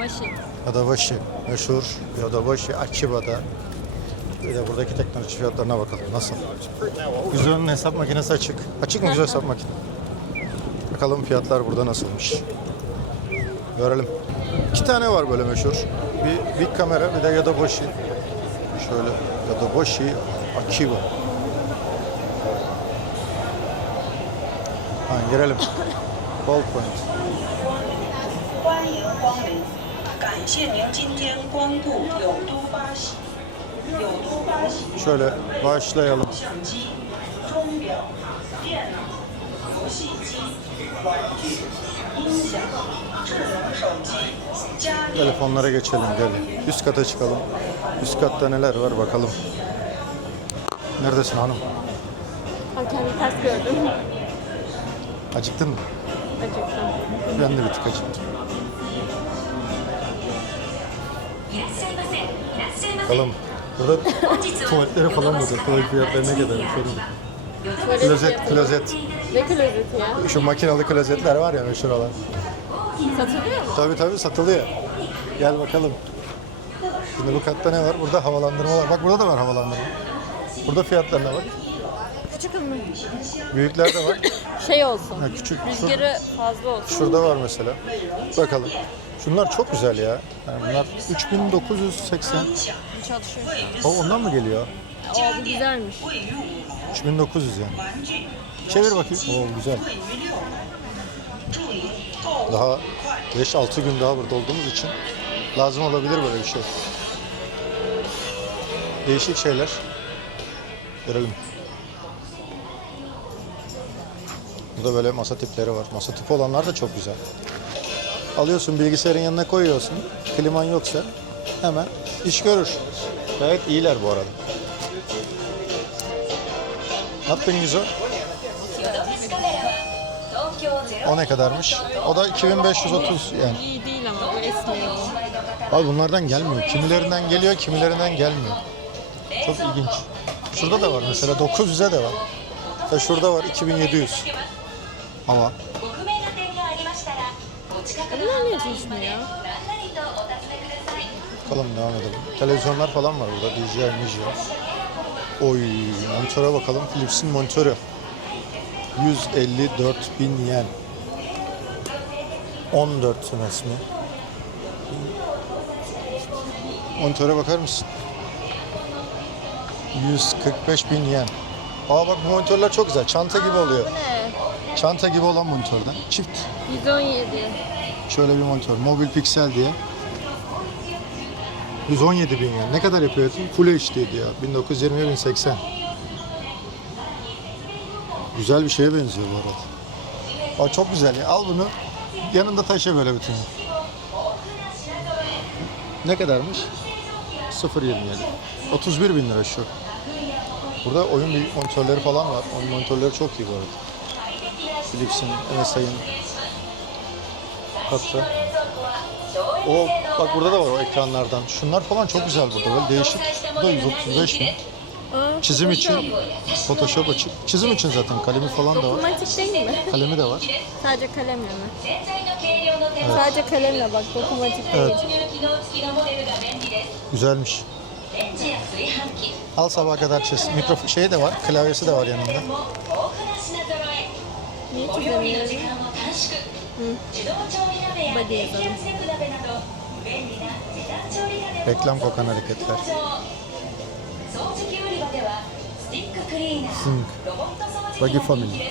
Yodobashi. Yodobashi. Meşhur Yodobashi Akiba'da. Bir de buradaki teknoloji fiyatlarına bakalım. Nasıl? Güzel'in hesap makinesi açık. Açık mı güzel hesap makine? Bakalım fiyatlar burada nasılmış. Görelim. İki tane var böyle meşhur. Bir big kamera bir de Yodobashi. Şöyle Yodobashi Akiba. Ha, girelim. Gold point. 欢迎光临，感谢您今天光顾有都巴西。有都巴西 Şöyle başlayalım. 相机、钟表、电脑、游戏机、玩具、音响、智能手机、家电。 Telefonlara geçelim gel. Üst kata çıkalım. Üst katta neler var bakalım. Neredesin hanım? Ben kendimi ters gördüm. Acıktın mı? Acıktım. Ben de bir tık acıktım. Bakalım. Burada tuvaletleri falan mı? Tuvalet fiyatları ne kadar? Tuvalet Klozet, klozet. Ne klozeti ya? Şu makinalı klozetler var ya meşhur olan. Satılıyor mu? Tabii tabii satılıyor. Gel bakalım. Şimdi bu katta ne var? Burada havalandırma var. Bak burada da var havalandırma. Burada fiyatlarına bak. Küçük mü? Büyükler de var. Şey olsun. Ha, küçük. Rüzgarı fazla olsun. Şurada var mesela. Bakalım. Şunlar çok güzel ya. Yani bunlar 3980. Çalışıyor. O ondan mı geliyor? Aa bu güzelmiş. 3900 yani. Çevir bakayım. Oo güzel. Daha 5-6 gün daha burada olduğumuz için lazım olabilir böyle bir şey. Değişik şeyler. Görelim. Burada böyle masa tipleri var. Masa tipi olanlar da çok güzel. Alıyorsun bilgisayarın yanına koyuyorsun. Kliman yoksa hemen iş görür. Gayet iyiler bu arada. Ne yaptın Gizo? O ne kadarmış? O da 2530 yani. İyi değil ama esmiyor. Abi bunlardan gelmiyor. Kimilerinden geliyor, kimilerinden gelmiyor. Çok ilginç. Şurada da var mesela 900'e de var. Ya şurada var 2700. Ama Bunlar ne çalışmıyor ya? bakalım devam edelim. Televizyonlar falan var burada. DJI, MJI. Oy, monitöre bakalım. Philips'in monitörü. 154 bin yen. 14 mes mi? Monitöre bakar mısın? 145 bin yen. Aa bak bu monitörler çok güzel. Çanta gibi oluyor. Bu ne? Çanta gibi olan monitörden. Çift. 117. Şöyle bir monitör. Mobil Pixel diye. 117 bin yen. Ne kadar yapıyor? Full HD'ydi ya. 1920 1080. Güzel bir şeye benziyor bu arada. Aa, çok güzel ya. Al bunu. Yanında taşı böyle bütün. Ne kadarmış? 0.27. 31 bin lira şu. Burada oyun bir monitörleri falan var. Oyun monitörleri çok iyi bu arada. Philips'in, MSI'ın hatta. O bak burada da var o ekranlardan. Şunlar falan çok güzel burada. Böyle değişik. Bu da 135 mi? Aa, Çizim için Photoshop. Açık. Çizim için zaten kalemi falan da var. Dokunmatik değil mi? Kalemi de var. Sadece kalemle mi? Sadece kalemle bak dokunmatik değil. Evet. Güzelmiş. Al sabaha kadar çiz. Mikrofon şey de var. Klavyesi de var yanında. Niye çizemiyorum? Body yazalım. Reklam kokan hareketler. Sync. Buggy Family.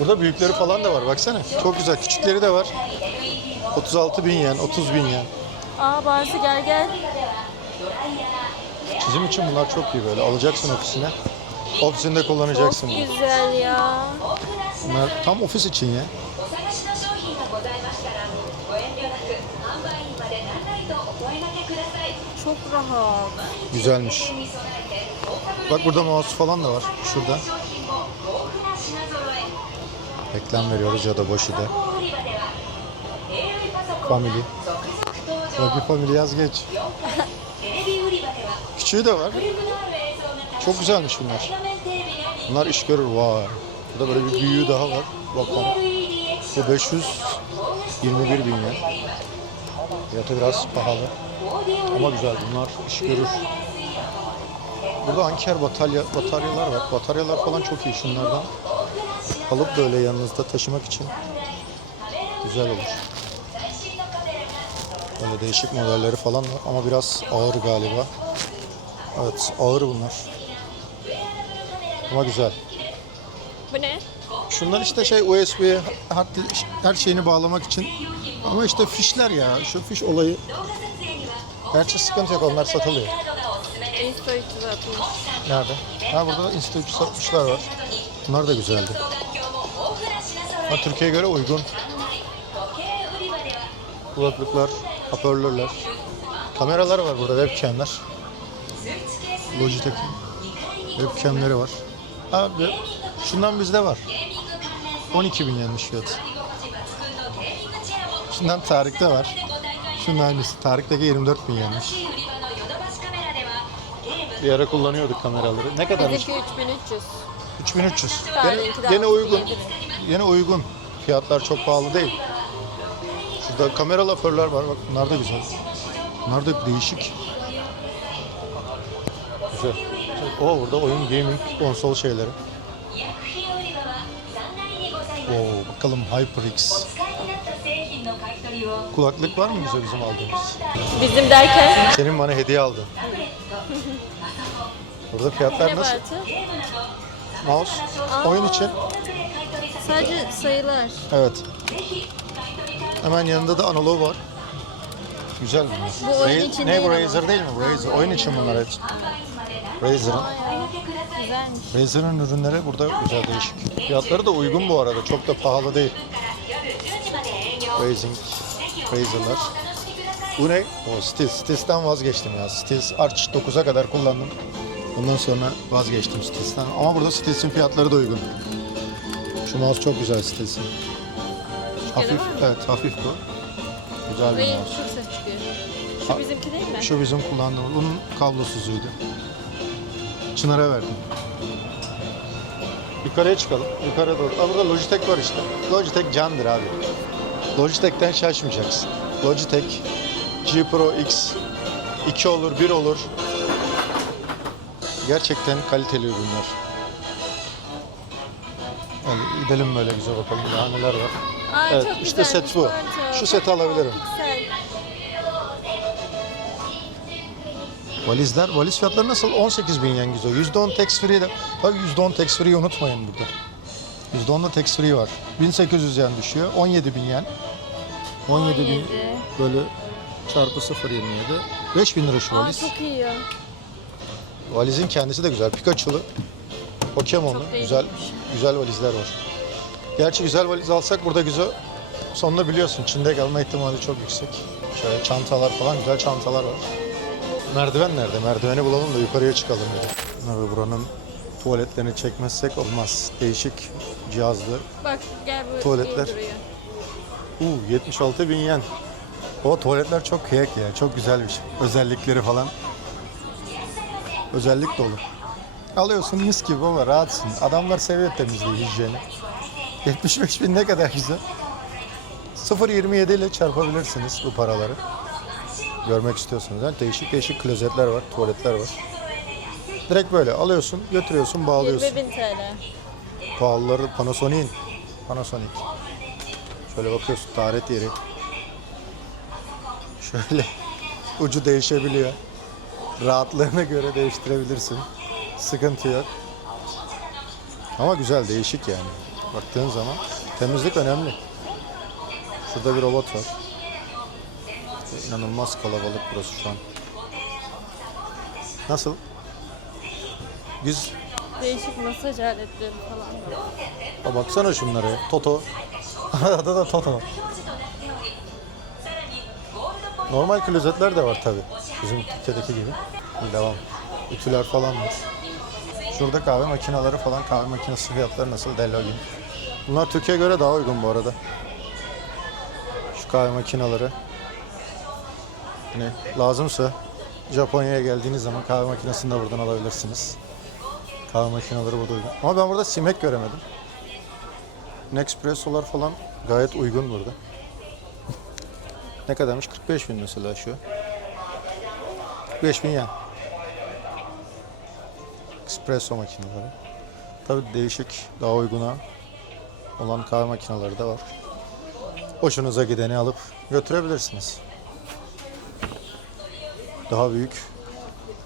Burada büyükleri falan da var. Baksana. Çok güzel. Küçükleri de var. 36 bin yen, 30 bin yen. Aa Barsı gel gel. Çizim için bunlar çok iyi böyle. Alacaksın ofisine. Ofisinde kullanacaksın. Çok bunu. güzel ya. Bunlar tam ofis için ya. Çok rahat. Güzelmiş. Bak burada mouse falan da var. Şurada. Reklam veriyoruz ya da boşu da. Family. Buggy Family yaz geç. Küçüğü de var. Çok güzelmiş bunlar. Bunlar iş görür. Vay. Burada böyle bir büyüğü daha var. Bakalım. Bu 521 bin yen. Fiyatı biraz pahalı. Ama güzel. Bunlar iş görür. Burada Anker batarya, bataryalar var. Bataryalar falan çok iyi şunlardan. Alıp böyle yanınızda taşımak için güzel olur. Böyle değişik modelleri falan var ama biraz ağır galiba. Evet ağır bunlar. Ama güzel. Bu ne? Şunlar işte şey USB disk- her şeyini bağlamak için. Ama işte fişler ya. Şu fiş olayı. Gerçi sıkıntı yok onlar satılıyor. Insta 360. Nerede? Ha burada da Insta 360'lar var. Bunlar da güzeldi. Ha, Türkiye'ye göre uygun. Kulaklıklar, hoparlörler. Kameralar var burada, webcamler. Logitech'in webcamleri var. Abi şundan bizde var. 12 bin yenmiş fiyatı. Şundan Tarık'ta var. Şunun aynısı. Tarık'taki 24 bin yenmiş. Bir ara kullanıyorduk kameraları. Ne kadarmış? Bizimki 3300. 3300. Gene, Tarık'ınki de gene uygun. 67 Yine uygun. Fiyatlar çok pahalı değil. Şurada kameralı hoparlör var. Bak bunlar da güzel. Bunlar da değişik. Güzel. O burada oyun gaming konsol şeyleri. Oo, bakalım HyperX. Kulaklık var mı bize bizim aldığımız? Bizim derken Senin bana hediye aldın. Burada fiyatlar nasıl? Mouse. Oyun için. Sadece sayılar. Evet. Hemen yanında da analog var. Güzel bunlar. Bu oyun için ne değil bu ama. Razer değil mi? Bu Razer. Oyun için bunlar evet. Razer'ın. Güzelmiş. Razer'ın ürünleri burada güzel değişik. Fiyatları da uygun bu arada. Çok da pahalı değil. Razing. Razer'lar. Bu ne? O Stills. Stills'ten vazgeçtim ya. Stills Arch 9'a kadar kullandım. Ondan sonra vazgeçtim Stills'ten. Ama burada Stills'in fiyatları da uygun. Şu mouse çok güzel Stills'in. Hafif, evet hafif bu. Güzel bir mouse. Şu bizimki değil mi? Şu bizim kullandığımız. Bunun kablosuzuydu. Çınar'a verdim. Yukarıya çıkalım. Yukarı doğru. Aa, burada Logitech var işte. Logitech candır abi. Logitech'ten şaşmayacaksın. Logitech G Pro X 2 olur, 1 olur. Gerçekten kaliteli ürünler. Yani gidelim böyle bize bakalım daha neler var. Ay, Evet, çok işte güzelmiş set bu. Şu seti alabilirim. Piksel. Valizler, valiz fiyatları nasıl? 18 bin yen güzel. %10 tax free de. Tabii %10 tax free unutmayın burada. %10 da tax free var. 1800 yen düşüyor. 17 bin yen. 17 bin 17. böyle çarpı 0.27. 5 bin lira şu Aa valiz. çok iyi ya. Valizin kendisi de güzel. Pikachu'lu. Pokemon'lu. Çok Güzel, güzel valizler var. Gerçi güzel valiz alsak burada güzel. Sonunda biliyorsun Çin'de kalma ihtimali çok yüksek. Şöyle çantalar falan güzel çantalar var. Merdiven nerede? Merdiveni bulalım da yukarıya çıkalım bir de. Abi buranın tuvaletlerini çekmezsek olmaz. Değişik cihazlı. Bak gel bu Tuvaletler. iyi duruyor. Uuu 76 bin yen. O tuvaletler çok kıyak ya. Çok güzelmiş. Özellikleri falan. Özellik dolu. Alıyorsun mis gibi ama rahatsın. Adamlar seviyor temizliği, hijyeni. 75 bin ne kadar güzel. 0.27 ile çarpabilirsiniz bu paraları. Görmek istiyorsanız. Yani değişik değişik klozetler var, tuvaletler var. Direkt böyle alıyorsun, götürüyorsun, bağlıyorsun. 20 bin TL. Pahalıları Panasonic'in. Panasonic. Şöyle bakıyorsun tarih yeri. Şöyle ucu değişebiliyor. Rahatlığına göre değiştirebilirsin. Sıkıntı yok. Ama güzel, değişik yani. Baktığın zaman temizlik önemli. Şurada bir robot var. İnanılmaz kalabalık burası şu an. Nasıl? Biz Değişik masaj aletleri falan da var. Ha baksana şunlara. Toto. Adı da Toto. Normal klozetler de var tabi. Bizim Türkiye'deki gibi. Devam. Ütüler falan var. Şurada kahve makineleri falan. Kahve makinesi fiyatları nasıl? Delogin. Bunlar Türkiye'ye göre daha uygun bu arada. Şu kahve makineleri. Ne lazımsa Japonya'ya geldiğiniz zaman kahve makinesini de buradan alabilirsiniz. Kahve makineleri burada uygun. Ama ben burada simek göremedim. Nespresso'lar falan gayet uygun burada. Ne kadarmış? 45 bin mesela şu. 45 bin yen. Espresso makineleri. Tabii değişik, daha uyguna olan kahve makineleri de var. Hoşunuza gideni alıp götürebilirsiniz. Daha büyük,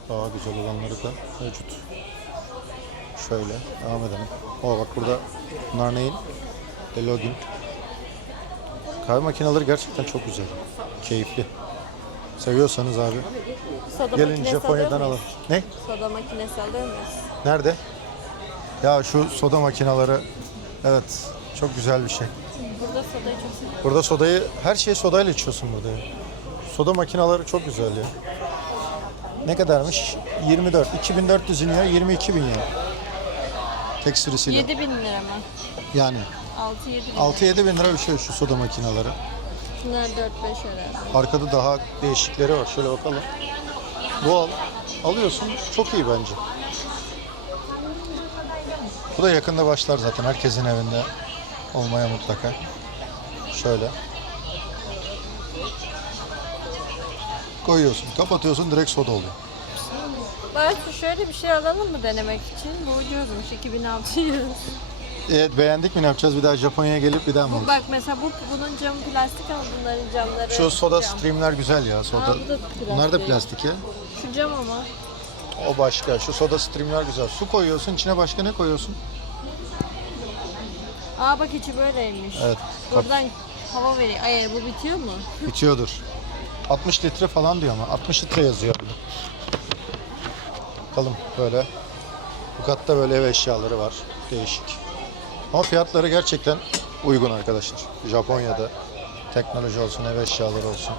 daha güzel olanları da mevcut. Şöyle devam edelim. O bak burada bunlar neyin? Delogin. Kahve makineleri gerçekten çok güzel. Keyifli. Seviyorsanız abi Soda gelin Japonya'dan alın. Ne? Soda makinesi alır mıyız? Nerede? Ya şu soda makineleri evet çok güzel bir şey. Burada sodayı çok seviyorum. Burada sodayı her şeyi sodayla içiyorsun burada. ya. Soda makineleri çok güzel ya. Ne kadarmış? 24. 2400 yen, 22 bin yen. Tek sürüsüyle. 7 bin lira mı? Yani 6-7 bin 6-7 bin lira bir şey şu soda makineleri. Bunlar 4-5 herhalde. Arkada daha değişikleri var. Şöyle bakalım. Bu al. Alıyorsun. Çok iyi bence. Bu da yakında başlar zaten. Herkesin evinde olmaya mutlaka. Şöyle. Koyuyorsun, kapatıyorsun direkt soda oluyor. Belki şöyle bir şey alalım mı denemek için? Bu ucuzmuş 2600. Evet beğendik mi ne yapacağız? Bir daha Japonya'ya gelip bir daha mı Bu bak mesela bu bunun camı plastik ama bunların camları Şu soda cam. streamler güzel ya soda. Aa, bu da Bunlar da plastik. plastik ya. Şu cam ama. O başka. Şu soda streamler güzel. Su koyuyorsun, içine başka ne koyuyorsun? Aa bak içi böyleymiş. Evet. Buradan hava veriyor. Ay bu bitiyor mu? Bitiyordur. 60 litre falan diyor ama 60 litre yazıyor. burada. Bakalım böyle. Bu katta böyle ev eşyaları var. Değişik. Ama fiyatları gerçekten uygun arkadaşlar. Japonya'da teknoloji olsun, ev eşyaları olsun.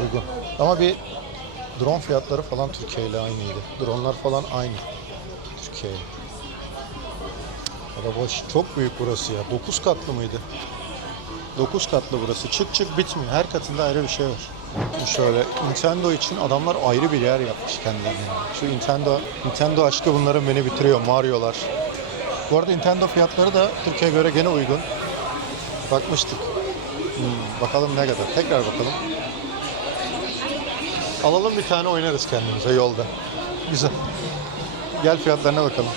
Uygun. Ama bir drone fiyatları falan Türkiye ile aynıydı. Dronlar falan aynı. Türkiye ile. Boş. Çok büyük burası ya. 9 katlı mıydı? 9 katlı burası. Çık çık bitmiyor. Her katında ayrı bir şey var. Şöyle Nintendo için adamlar ayrı bir yer yapmış kendilerine. Şu Nintendo Nintendo aşkı bunların beni bitiriyor. Mario'lar. Bu arada Nintendo fiyatları da Türkiye'ye göre gene uygun. Bakmıştık. Hmm, bakalım ne kadar. Tekrar bakalım. Alalım bir tane oynarız kendimize yolda. Güzel. Gel fiyatlarına bakalım.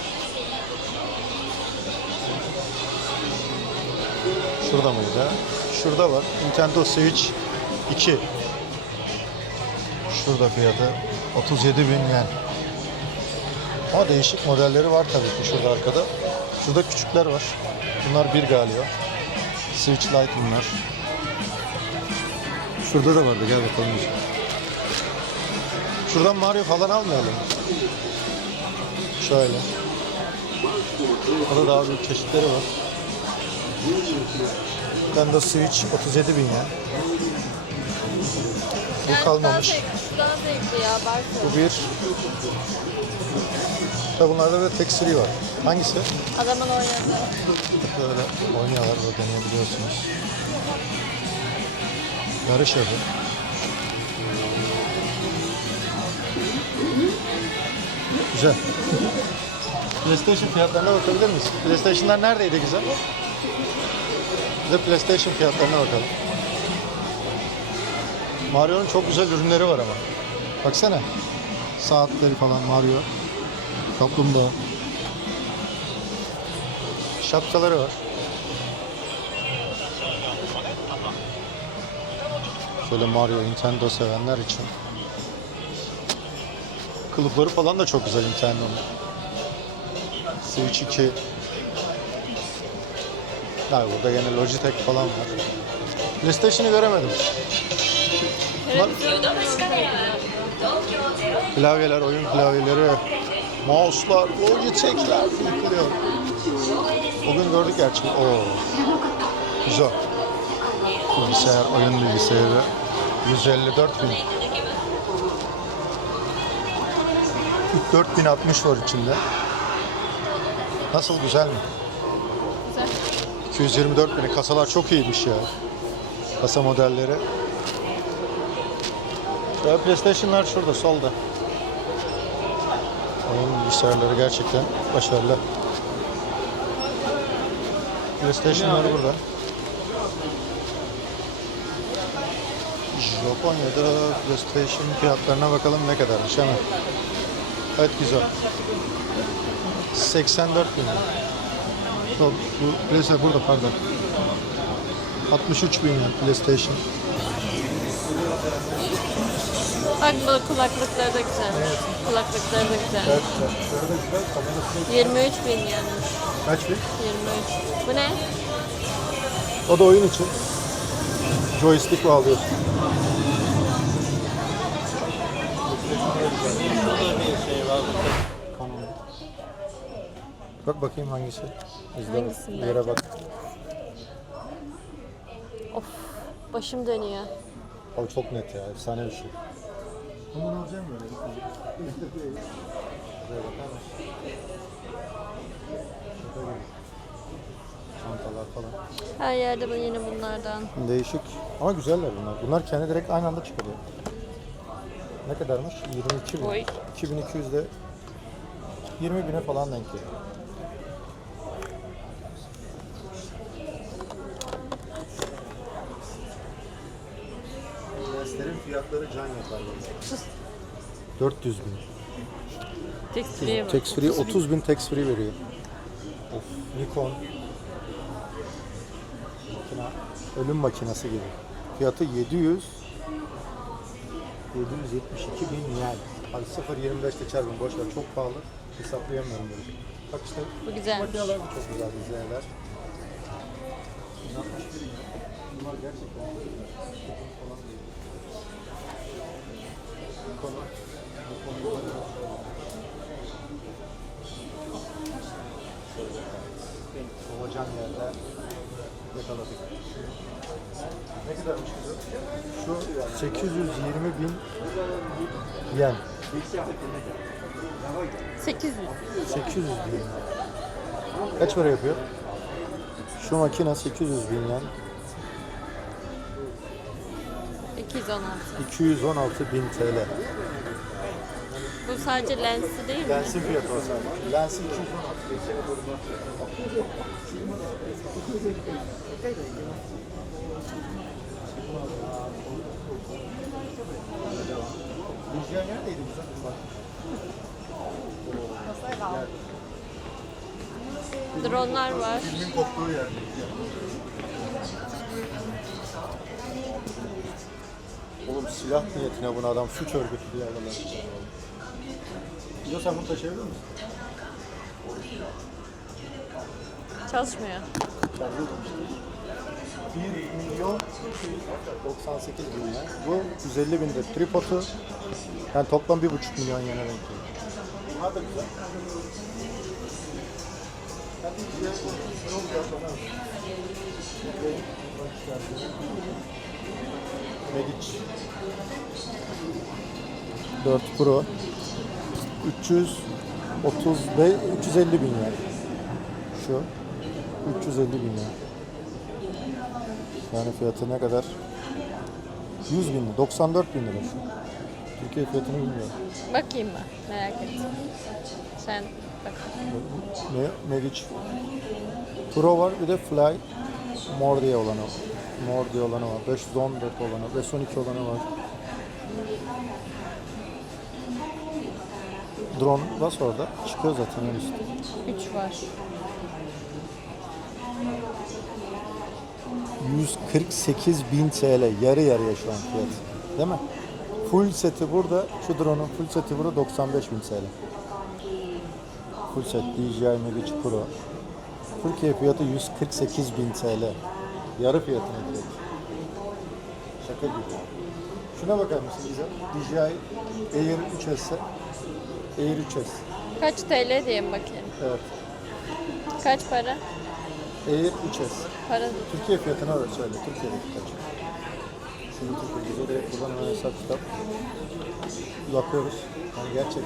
Şurada mıydı? Şurada var. Nintendo Switch 2. Şurada fiyatı 37 bin yen. Ama değişik modelleri var tabii ki şurada arkada. Şurada küçükler var. Bunlar bir galiba. Switch Lite bunlar. Şurada da vardı. Gel bakalım. Şuradan Mario falan almayalım. Şöyle. Burada daha büyük çeşitleri var. Nintendo Switch 37 bin yen. Bu Yani kalmamış. Daha zevkli, şu daha zevkli ya. Bartu. Bu bir. Tabi bunlarda da tek seri var. Hangisi? Adamın oynadığı. Böyle oynuyorlar, böyle deneyebiliyorsunuz. Yarış evi. Güzel. PlayStation fiyatlarına bakabilir miyiz? PlayStation'lar neredeydi güzel? Bir de PlayStation fiyatlarına bakalım. Mario'nun çok güzel ürünleri var ama. Baksana. Saatleri falan Mario. Kaplumbağa. Şapkaları var. Şöyle Mario, Nintendo sevenler için. Kılıfları falan da çok güzel Nintendo'nun. Switch 2. Ha, burada yine Logitech falan var. PlayStation'ı göremedim. Klavyeler, oyun klavyeleri, mouse'lar, Logitech'ler yıkılıyor. Bugün gördük gerçi. Oo. Güzel. Bilgisayar, oyun bilgisayarı 154 bin. 4060 var içinde. Nasıl güzel mi? Güzel. 224 bin. Kasalar çok iyiymiş ya. Kasa modelleri. Ya PlayStation'lar şurada solda. Oyun bilgisayarları gerçekten başarılı. PlayStation'lar burada. Japonya'da PlayStation fiyatlarına bakalım ne kadarmış hemen. Evet güzel. 84 bin. Yok, bu PlayStation burada pardon. 63 bin yen PlayStation. Bak bu kulaklıkları da güzel. Kulaklıkları da güzel. Evet, şöyle de güzel. Kamerası da 23 bin yenmiş. Kaç bin? 23. Bu ne? O da oyun için. Joystick bağlıyorsun. Bak bakayım hangisi. Hangisinde? Yere bak. Of başım dönüyor. O çok net ya. Efsane bir şey. Bunu alacağım böyle. Buraya bakar mısın? Şaka gibi. Çantalar falan. Her yerde bu yine bunlardan. Değişik ama güzeller bunlar. Bunlar kendi direkt aynı anda çıkarıyor. Ne kadarmış? 22 bin. Oy. 2200 de 20 bine falan denk geliyor. Lenslerin fiyatları can yapar. 400 bin. Tekstiliye bak. Tax free 30 bin tax free veriyor. Of Nikon. Makina, ölüm makinesi gibi. Fiyatı 700 772 bin yen. Hadi 0.25'te çarpın boş ver çok pahalı. Hesaplayamıyorum böyle. Bak işte Bu güzelmiş. makineler de çok güzel dizeler. 1061 yen. Bunlar gerçekten değil. Nikon'un Nikon'un Babacan yerde yakaladık. Ne kadarmış? Şu 820 bin yen. 800. 800 bin. Kaç para yapıyor? Şu makine 800 bin yen. 216. 216 bin TL. Bu sadece lensi değil mi? Lensin fiyatı o zaman. Lensin 216 DJI neredeydi. Dronlar var. Filmin koptuğu yer. Oğlum silah niyetine bunu adam suç örgütü diye alırlar. Yo sen bunu taşıyabilir misin? Çalışmıyor. 1 milyon 98 bin yen. Bu 150 bin de tripodu. Yani toplam 1,5 milyon yene denk geliyor. Bunlar da güzel. Medic 4 Pro 335 350 bin yen. Şu 350 bin yen. Yani fiyatı ne kadar? 100 bin lira, 94 bin lira şu. Türkiye fiyatını bilmiyorum. Bakayım mı? Merak ettim. Sen bak. Ne? Medic Pro var bir de Fly More diye olanı var. More diye olanı var. 514 olanı, 512 olanı var. Drone bas orada. Çıkıyor zaten en üstte. 3 var. 148 bin TL yarı yarıya şu an fiyat. Değil mi? Full seti burada, şu drone'un full seti burada 95 bin TL. Full set DJI Magic Pro. Türkiye fiyatı 148 bin TL. Yarı fiyatına direkt. Şaka gibi. Şuna bakar mısın bize? DJI Air 3S. Air 3S. Kaç TL diye mi bakayım? Evet. Kaç para? Air 3S. Para Türkiye fiyatına da söyle. Türkiye'deki kaç? Şimdi Türkiye bize direkt buradan hemen hesap kitap bakıyoruz. Yani gerçekten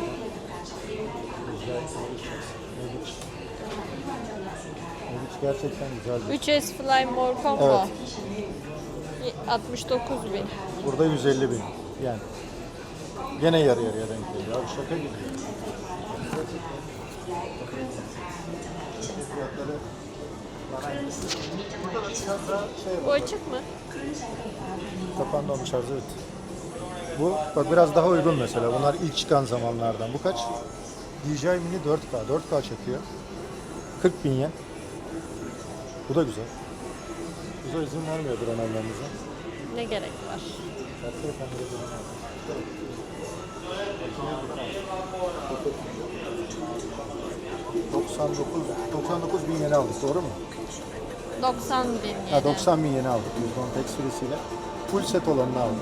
güzel Medic. Medic gerçekten güzel bir. 3S Fly More Combo. Evet. Y- 69 bin. Burada 150 bin. Yani gene yarı yarıya denk geliyor. Abi şaka gibi. Bu açık mı? Kapandı onun şarjı evet. Bu bak biraz daha uygun mesela. Bunlar ilk çıkan zamanlardan. Bu kaç? DJI Mini 4K. 4K çekiyor. 40 bin yen. Bu da güzel. Güzel izin vermiyor drone'larımıza. Ne gerek var? 99, 99 bin yeni aldık doğru mu? 90 bin Ha, yeni. 90 bin yeni aldık. %10 tax freesiyle. Full set olanını aldık.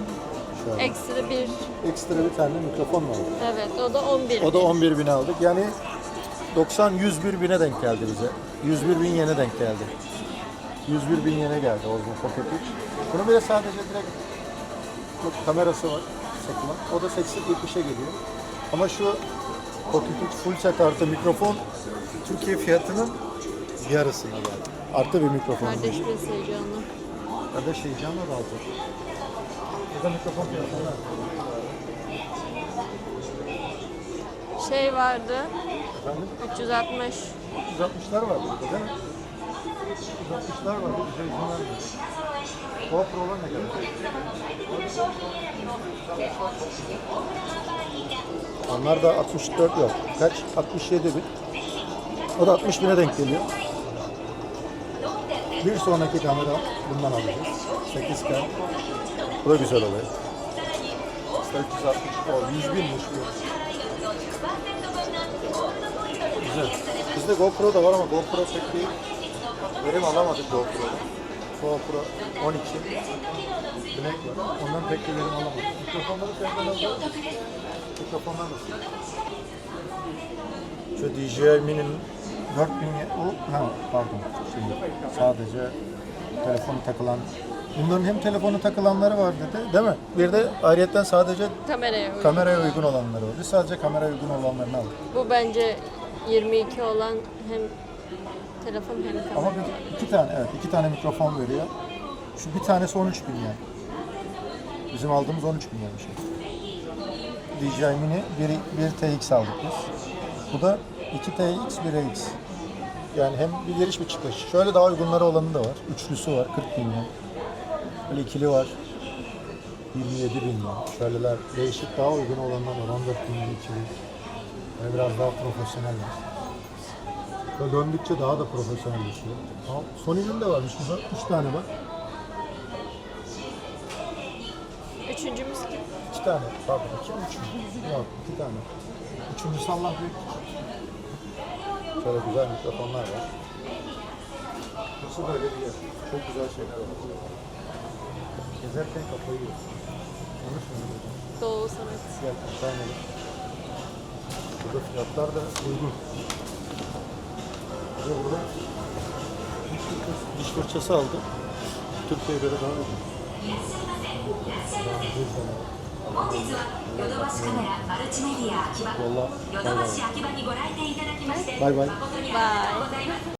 Ekstra bir. Ekstra bir tane mikrofon mu aldık? Evet o da 11 O da bin. 11 bin aldık. Yani 90 101 bine denk geldi bize. 101 bin yene denk geldi. 101 bin yene geldi Osmo Pocket 3. Bunun bir de sadece direkt kamerası var satılan. O da 80-70'e geliyor. Ama şu Pocket 3 full set artı mikrofon Türkiye fiyatının yarısına geldi. Artı bir mikrofon. Kardeş mesajı Kardeş heyecanla da aldı. Burada mikrofon fiyatı var. Şey vardı. Efendim? 360. 360'lar var burada değil mi? 360'lar var. Bize izin vermiyor. GoPro'lar ne kadar? Onlar da 64 yok. Kaç? 67 bin. O da 60 bine denk geliyor. Bir sonraki kamera bundan alacağız. 8K. Bu da güzel oluyor. 360 o 100 binmiş bu. Güzel. Bizde GoPro da var ama GoPro pek bir verim alamadık GoPro'da. GoPro 12 Black var. Ondan pek bir verim alamadık. Mikrofonları fiyatları nasıl? Mikrofonlar nasıl? Şu DJI Mini'nin 4000 ye- o ha pardon şimdi sadece telefonu takılan Bunların hem telefonu takılanları var dedi değil mi? Bir de ayrıyetten sadece Kameraya uygun. kameraya uygun olanları var. Biz sadece kameraya uygun olanlarını aldık. Bu bence 22 olan hem telefon hem kamera. Ama bir, iki tane evet iki tane mikrofon veriyor. Şu bir tanesi 13 bin yani. Bizim aldığımız 13 bin yani şey. DJI Mini 1, 1 TX aldık biz. Bu da 2 TX 1 X. Yani hem bir giriş bir çıkış. Şöyle daha uygunları olanı da var. Üçlüsü var 40 bin yani. Böyle ikili var. 27 bin yani. Şöyleler değişik daha uygun olanlar var. 14 bin ikili. Böyle biraz daha profesyoneller. Böyle döndükçe daha da profesyonelleşiyor. Ama Sony'nin de varmış burada. 3 tane var. Üçüncümüz kim? 2 tane. Pardon 2 mi 3 mü? Yok 2 tane. Üçüncüsü Allah büyük. Şöyle güzel mikrofonlar var. Burası böyle bir yer. Çok güzel şeyler var. Gezerken kafayı yiyorsun. Konuşmuyor. Doğu Sanat. Gel aşağı inelim. Burada fiyatlar da uygun. Ve burada diş fırçası, diş fırçası aldım. Türkiye'ye göre daha uygun. Valla bay bay. Bay bay.